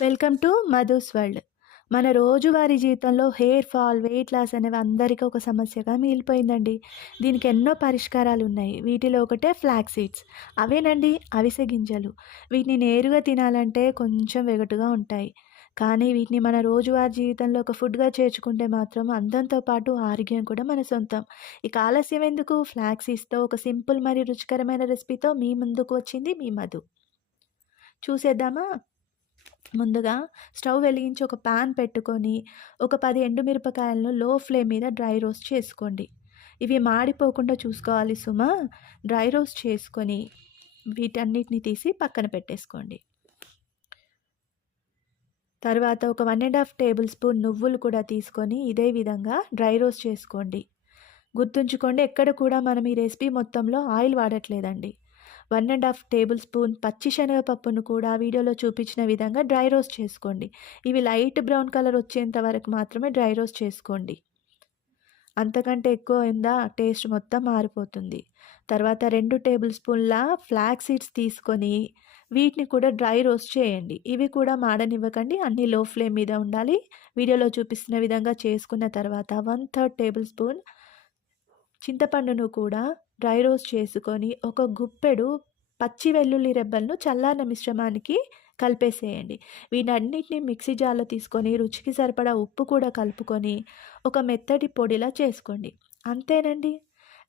Welcome to Madhu's world. మన రోజువారీ జీవితంలో హెయిర్ ఫాల్, వెయిట్ లాస్ అనేవి అందరికీ ఒక సమస్యగా మిగిలిపోయిందండి. దీనికి ఎన్నో పరిష్కారాలు ఉన్నాయి. వీటిలో ఒకటే ఫ్లాక్స్ సీడ్స్. అవేనండి అవిసె గింజలు. వీటిని నేరుగా తినాలంటే కొంచెం వెగటుగా ఉంటాయి. కానీ వీటిని మన రోజువారీ జీవితంలో ఒక ఫుడ్గా చేర్చుకుంటే మాత్రం అందంతో పాటు ఆరోగ్యం కూడా మన సొంతం. ఇక ఆలస్యం ఎందుకు, ఫ్లాక్స్ సీడ్స్తో ఒక సింపుల్ మరియు రుచికరమైన రెసిపీతో మీ ముందుకు వచ్చింది మీ మధు. చూసేద్దామా? ముందుగా స్టవ్ వెలిగించి ఒక పాన్ పెట్టుకొని ఒక 10 ఎండుమిరపకాయలను లో ఫ్లేమ్ మీద డ్రై రోస్ట్ చేసుకోండి. ఇవి మాడిపోకుండా చూసుకోవాలి సుమా. డ్రై రోస్ట్ చేసుకొని వీటన్నిటిని తీసి పక్కన పెట్టేసుకోండి. తర్వాత ఒక 1½ టేబుల్ స్పూన్ నువ్వులు కూడా తీసుకొని ఇదే విధంగా డ్రై రోస్ట్ చేసుకోండి. గుర్తుంచుకోండి, ఎక్కడ కూడా మనం ఈ రెసిపీ మొత్తంలో ఆయిల్ వాడట్లేదండి. 1½ టేబుల్ స్పూన్ పచ్చి శనగపప్పును కూడా వీడియోలో చూపించిన విధంగా డ్రై రోస్ట్ చేసుకోండి. ఇవి లైట్ బ్రౌన్ కలర్ వచ్చేంత వరకు మాత్రమే డ్రై రోస్ట్ చేసుకోండి. అంతకంటే ఎక్కువ అయిందా టేస్ట్ మొత్తం మారిపోతుంది. తర్వాత 2 టేబుల్ స్పూన్ల ఫ్లాక్స్ సీడ్స్ తీసుకొని వీటిని కూడా డ్రై రోస్ట్ చేయండి. ఇవి కూడా మాడనివ్వకండి, అన్నీ లో ఫ్లేమ్ మీద ఉండాలి. వీడియోలో చూపిస్తున్న విధంగా చేసుకున్న తర్వాత 1/3 టేబుల్ స్పూన్ చింతపండును కూడా డ్రై రోస్ట్ చేసుకొని ఒక గుప్పెడు పచ్చి వెల్లుల్లి రెబ్బలను చల్లారిన మిశ్రమానికి కలిపేసేయండి. వీటన్నిటిని మిక్సీ జార్లో తీసుకొని రుచికి సరిపడా ఉప్పు కూడా కలుపుకొని ఒక మెత్తటి పొడిలా చేసుకోండి. అంతేనండి,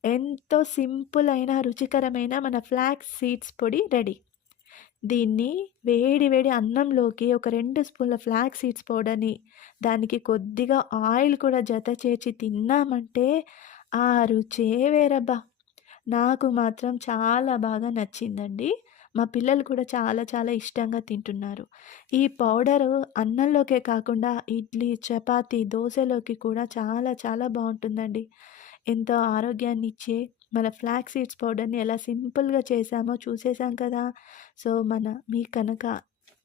ఎంతో సింపుల్ అయిన రుచికరమైన మన ఫ్లాక్స్ సీడ్స్ పొడి రెడీ. దీన్ని వేడి వేడి అన్నంలోకి ఒక 2 స్పూన్ల ఫ్లాక్స్ సీడ్స్ పౌడర్ని, దానికి కొద్దిగా ఆయిల్ కూడా జత చేర్చి తిన్నామంటే ఆ రుచే వేరబ్బా! నాకు మాత్రం చాలా బాగా నచ్చిందండి. మా పిల్లలు కూడా చాలా చాలా ఇష్టంగా తింటున్నారు. ఈ పౌడరు అన్నంలోకే కాకుండా ఇడ్లీ, చపాతీ, దోసలోకి కూడా చాలా చాలా బావుంటుందండి. ఎంతో ఆరోగ్యాన్నిచ్చే మన ఫ్లాక్స్ సీడ్స్ పౌడర్‌ని ఎలా సింపుల్‌గా చేశామో చూసేసాం కదా! సో, మీకు కనుక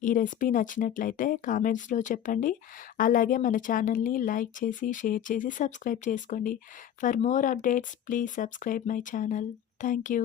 ఈ రెసిపీ నచ్చినట్లయితే కామెంట్స్‌లో చెప్పండి. అలాగే మన ఛానల్‌ని లైక్ చేసి, షేర్ చేసి, సబ్స్క్రైబ్ చేసుకోండి. For more updates please subscribe my channel. Thank you.